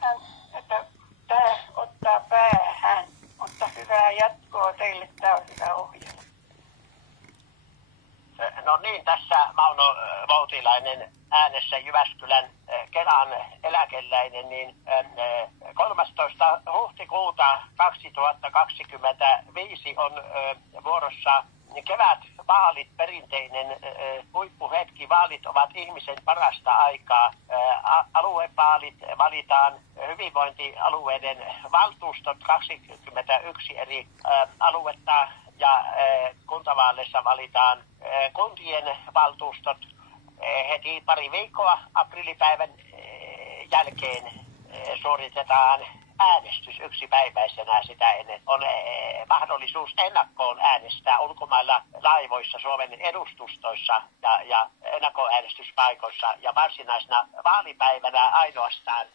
ihan, että tämä ottaa päähän, mutta hyvää jatkoa teille. Tämä on hyvä ohjelma. No niin, tässä Mauno Voutilainen äänessä Jyväskylän Kelan eläkeläinen, niin 13. huhtikuuta 2025 on vuorossa kevätvaalit, perinteinen huippuhetki. Vaalit ovat ihmisen parasta aikaa. Aluevaalit valitaan hyvinvointialueiden valtuustot, 21 eri aluetta, ja kuntavaaleissa valitaan kuntien valtuustot heti pari viikkoa. Aprillipäivän jälkeen suoritetaan äänestys yksipäiväisenä. Sitä ennen on mahdollisuus ennakkoon äänestää ulkomailla laivoissa, Suomen edustustoissa ja ennakkoäänestyspaikoissa, ja varsinaisena vaalipäivänä ainoastaan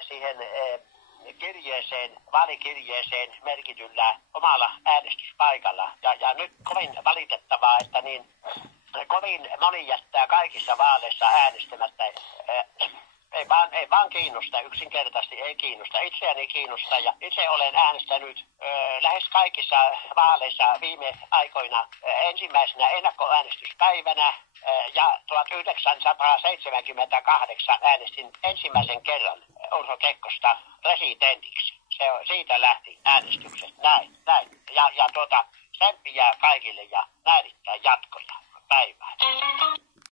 siihen vaalikirjeeseen merkityllä omalla äänestyspaikalla. Ja nyt kovin valitettavaa, että niin kovin moni jättää kaikissa vaaleissa äänestämättä. Ei vaan kiinnosta, yksinkertaisesti ei kiinnosta. Itseäni kiinnostaa, ja itse olen äänestänyt lähes kaikissa vaaleissa viime aikoina ensimmäisenä ennakkoäänestyspäivänä, ja 1978 äänestin ensimmäisen kerran Urho Kekkosta presidentiksi. Siitä lähti äänestyksestä. Näin. Ja tsemppiä kaikille ja näyttää jatkoja päivään.